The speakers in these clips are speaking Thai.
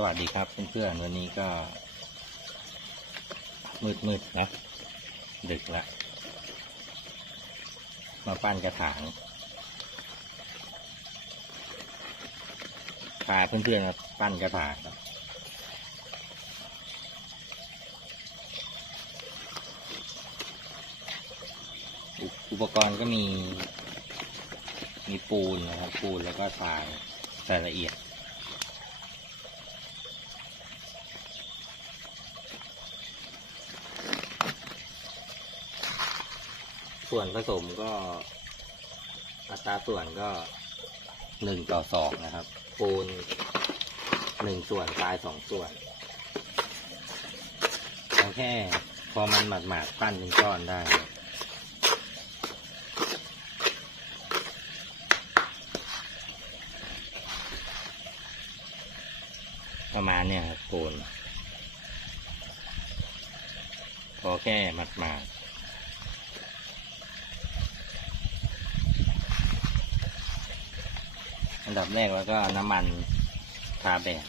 สวัสดีครับเพื่อนๆวันนี้ก็ มืดๆนะ ดึกละ มาปั้นกระถางพาเพื่อนๆมาปั้นกระถางครับอุปกรณ์ก็มี มีปูนนะครับ ปูนแล้วก็ทรายรายละเอียด ส่วนผสมก็อัตราส่วนก็หนึ่งต่อสองนะครับปูนหนึ่งส่วนทรายสองส่วนเพียงแค่พอมันหมาดหมาดๆปั้นเป็นก้อนได้ประมาณเนี่ยครับปูนพอแค่หมาดหมาด อันดับแรกแล้วก็น้ำมันทาแบบ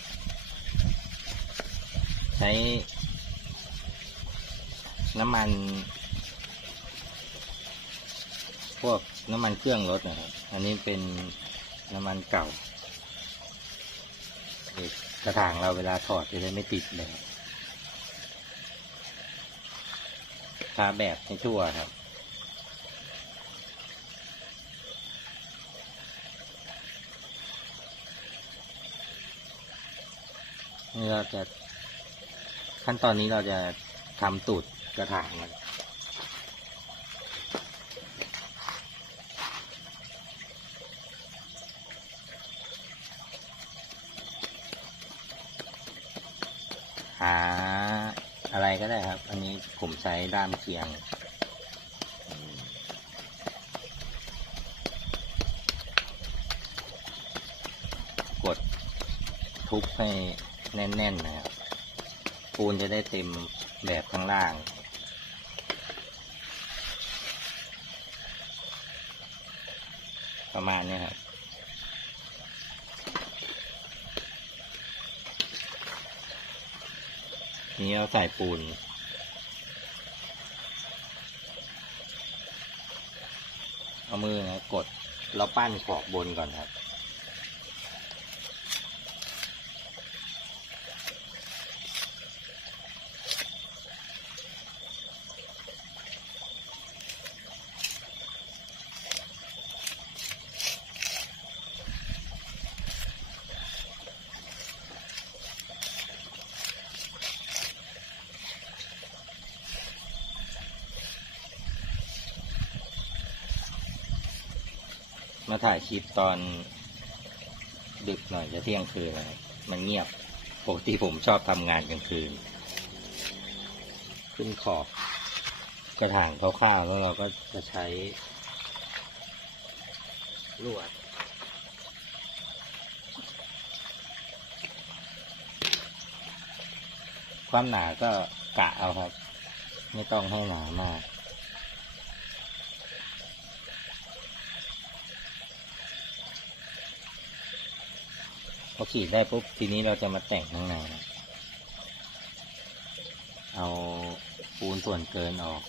ใช้ น้ำมัน พวกน้ำมันเครื่องรถนะครับ อันนี้เป็นน้ำมันเก่ากระถางเราเวลาถอดจะได้ไม่ติดเลยครับทาแบบให้ทั่วครับ นี่เราจะขั้นตอนนี้เราจะทำตูดกระถางมันหาอะไรก็ได้ครับ อันนี้ผมใช้ด้ามเคียงกดทุบให้ แน่นๆนะครับปูนจะได้เต็มแบบข้างล่างประมาณนี้ครับ นี้เราใส่ปูน เอามือนะกดแล้วปั้นขอบบนก่อนครับ มาถ่ายคลิปตอนดึกหน่อยจะเที่ยงคืนนะครับมันเงียบปกติผมชอบทำงานกลางคืน ขึ้นขอบกระถางคร่าวๆแล้วเราก็จะใช้ลวดความหนาก็กะเอาครับ ไม่ต้องให้หนามาก อขีดได้ปุ๊บทีนี้เราจะมาแต่งข้างในเอาปูนส่วนเกินออก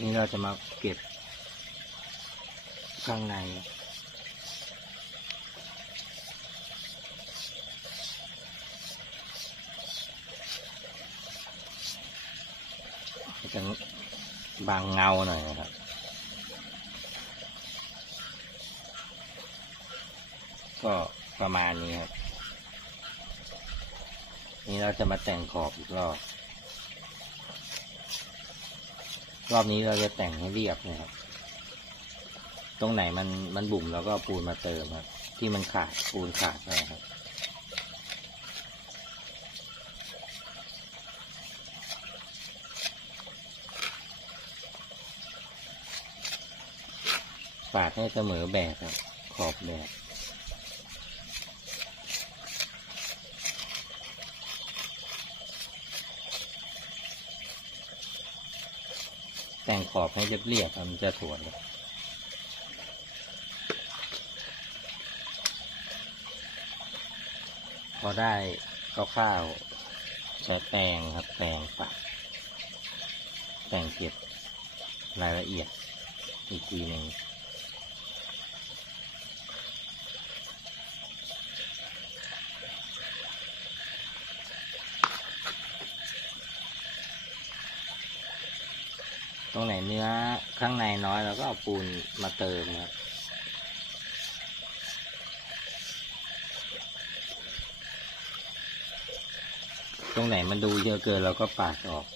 นี่เราจะมาเก็บข้างในจะบางเงาหน่อยนะครับ ก็ประมาณนี้ครับ นี่เราจะมาแต่งขอบอีกรอบ รอบนี้เราจะแต่งให้เรียบนะครับ ตรงไหนมันมันบุ่มแล้วก็ปูนมาเติมครับ ที่มันขาดปูนขาดนะครับปาดให้เสมอแบบครับ ขอบแบบ แต่งขอบให้เรียบๆครับมันจะสวยนพอได้คร่าวๆใช้แปรงครับ แปรงปัดแปรงเก็บรายละเอียดอีกทีหนึ่ง ตรงไหนเนื้อข้างในน้อยเราก็เอาปูนมาเติมครับตรงไหนมันดูเยอะเกินเราก็ปาดออก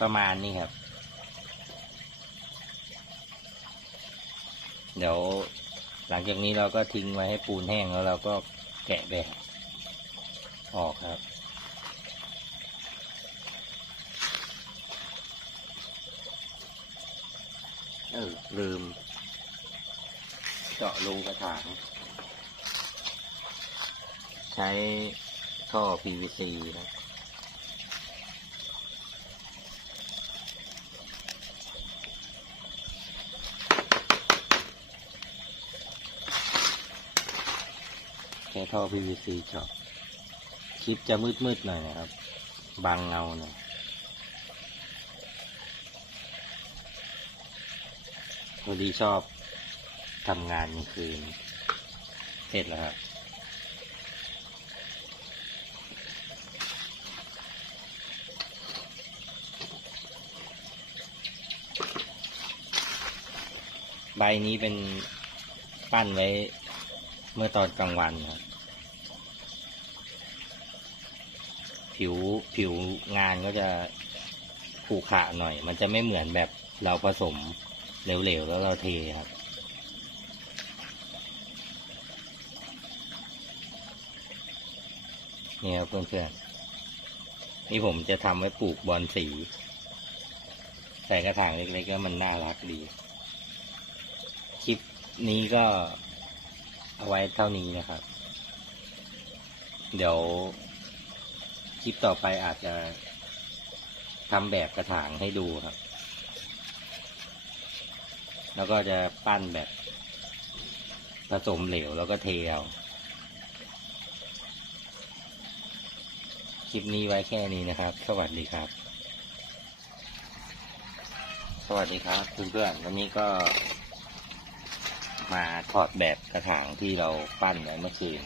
ประมาณนี้ครับ เดี๋ยวหลังจากนี้เราก็ทิ้งไว้ให้ปูนแห้งแล้วเราก็แกะแบบออกครับ เออลืม เจาะรูกระถาง ใช้ท่อ PVC นะ แค่ท่อ PVC เจาะคลิปจะมืดๆหน่อยนะครับบังเงาหน่อยพอดีชอบทำงานกลางคืน เสร็จแล้วครับ ใบนี้เป็นปั้นไว้ เมื่อตอนกลางวันครับผิวผิวงานก็จะขรุขระหน่อย มันจะไม่เหมือนแบบเราผสมเหลวๆแล้วเราเทครับ นี่ครับเพื่อนๆนี่ผมจะทำไว้ปลูกบอลสี ใส่กระถางเล็กๆแล้วมันน่ารักดี คลิปนี้ก็ เอาไว้เท่านี้นะครับ เดี๋ยวคลิปต่อไปอาจจะทำแบบกระถางให้ดูครับ แล้วก็จะปั้นแบบผสมเหลวแล้วก็เทเอาคลิปนี้ไว้แค่นี้นะครับ สวัสดีครับ สวัสดีครับเพื่อนๆวันนี้ก็ มาถอดแบบกระถางที่เราปั้นไว้เมื่อคืน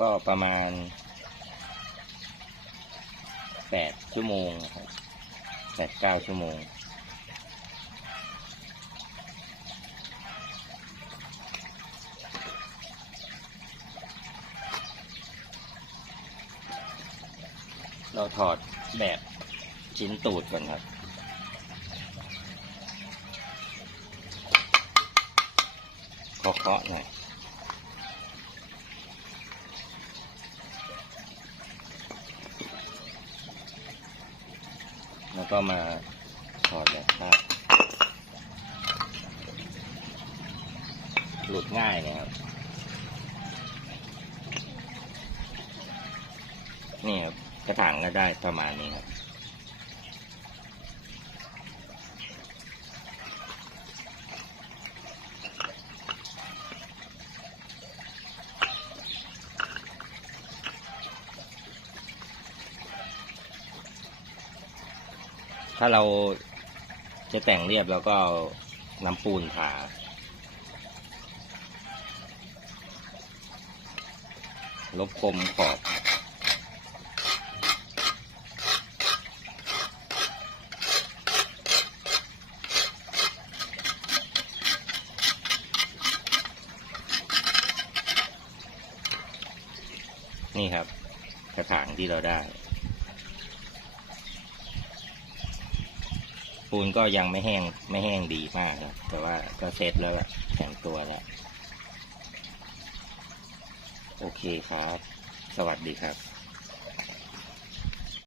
ก็ประมาณแปดชั่วโมงครับแปดเก้าชั่วโมง เราถอดแบบชิ้นตูดก่อนครับ เคาะๆหน่อยแล้วก็มาถอดแบบภาหลุดง่ายเลยครับ นี่ครับกระถางก็ได้ประมาณนี้ครับ ถ้าเราจะแต่งเรียบแล้วก็น้ำปูนทาลบคมขอบนี่ครับ กระถางที่เราได้ ปูนก็ยังไม่แห้งไม่แห้งดีมากครับ แต่ว่าก็เซ็ตแล้วแข็งตัวแล้ว โอเคครับ สวัสดีครับ